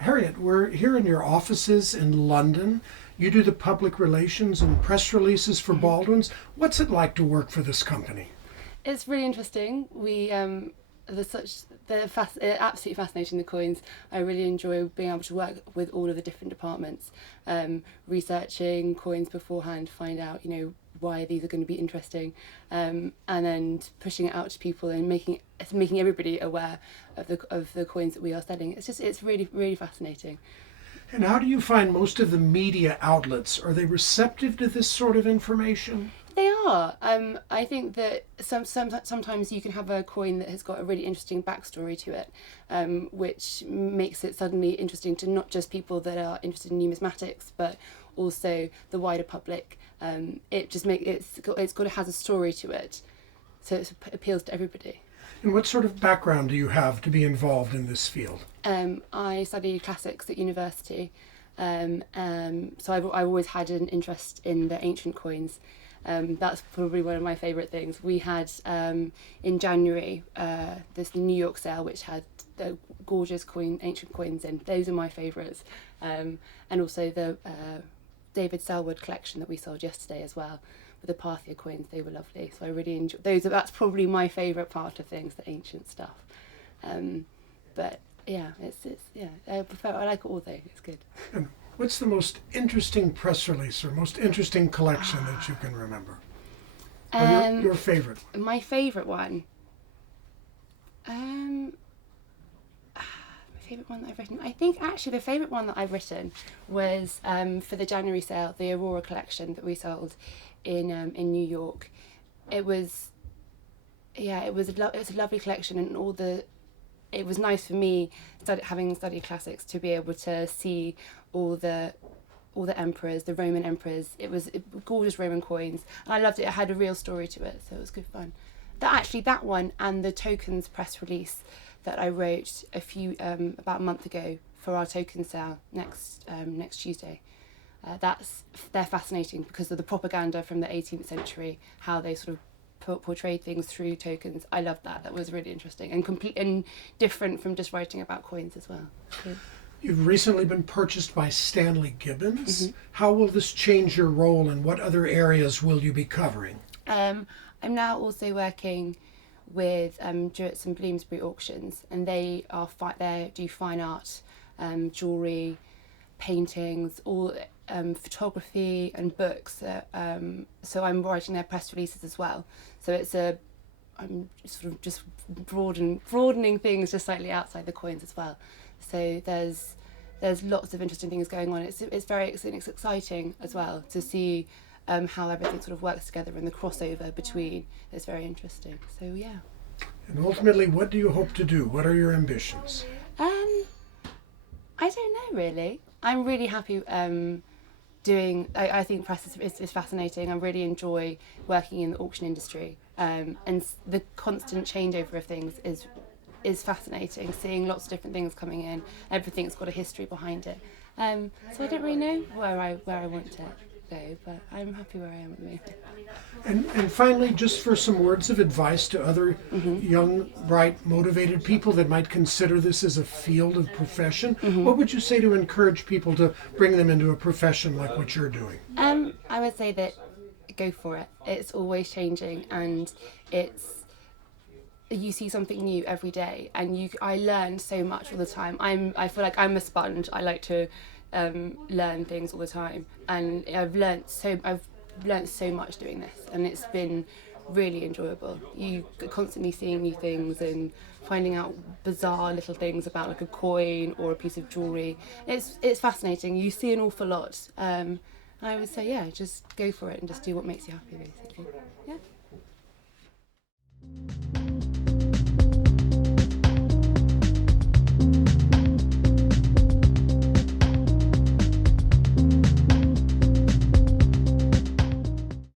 Harriette, we're here in your offices in London. You do the public relations and press releases for Baldwins. What's it like to work for this company? It's really interesting. They're absolutely fascinating, the coins. I really enjoy being able to work with all of the different departments, researching coins beforehand, find out why these are going to be interesting, and then pushing it out to people and making everybody aware of the coins that we are selling. It's really, really fascinating. And how do you find most of the media outlets? Are they receptive to this sort of information? They are. I think that sometimes you can have a coin that has got a really interesting backstory to it, which makes it suddenly interesting to not just people that are interested in numismatics, but also the wider public. It has a story to it, so it appeals to everybody. And what sort of background do you have to be involved in this field? I studied classics at university, so I've always had an interest in the ancient coins. That's probably one of my favourite things. We had in January this New York sale, which had the gorgeous ancient coins in. Those are my favourites, and also the David Selwood collection that we sold yesterday as well, with the Parthia coins. They were lovely, so I really enjoy those. That's probably my favourite part of things, the ancient stuff. But yeah, I like it all though. It's good. And what's the most interesting press release or most interesting collection that you can remember? Or your favorite? My favourite one. My favourite one that I've written. I think actually the favourite one that I've written was for the January sale, the Aurora collection that we sold in New York. It was a lovely collection, and it was nice for me, having studied classics, to be able to see all the emperors, the Roman emperors. It was gorgeous Roman coins, and I loved it. It had a real story to it, so it was good fun. That one and the tokens press release that I wrote about a month ago for our token sale next Tuesday. They're fascinating because of the propaganda from the 18th century, how they sort of portrayed things through tokens. I loved that. That was really interesting and complete and different from just writing about coins as well. Yeah. You've recently been purchased by Stanley Gibbons. Mm-hmm. How will this change your role, and what other areas will you be covering? I'm now also working with Jewett and Bloomsbury auctions, and they do fine art, jewellery, paintings, all photography and books. So I'm writing their press releases as well. So I'm sort of just broadening things just slightly outside the coins as well. So there's lots of interesting things going on. It's exciting as well to see how everything sort of works together, and the crossover between is very interesting. So yeah. And ultimately, what do you hope to do? What are your ambitions? I don't know really. I'm really happy I think press is fascinating. I really enjoy working in the auction industry, and the constant changeover of things is fascinating. Seeing lots of different things coming in, everything's got a history behind it. So I don't really know where I want to go, but I'm happy where I am at the moment. And finally, just for some words of advice to other young, bright, motivated people that might consider this as a field of profession, what would you say to encourage people to bring them into a profession like what you're doing? I would say that go for it. It's always changing, and you see something new every day, and I learn so much all the time. I feel like I'm a sponge. I like to learn things all the time, and I've learnt so much doing this, and it's been really enjoyable. You constantly seeing new things and finding out bizarre little things about like a coin or a piece of jewellery. It's fascinating. You see an awful lot. I would say, just go for it and just do what makes you happy, basically. Yeah.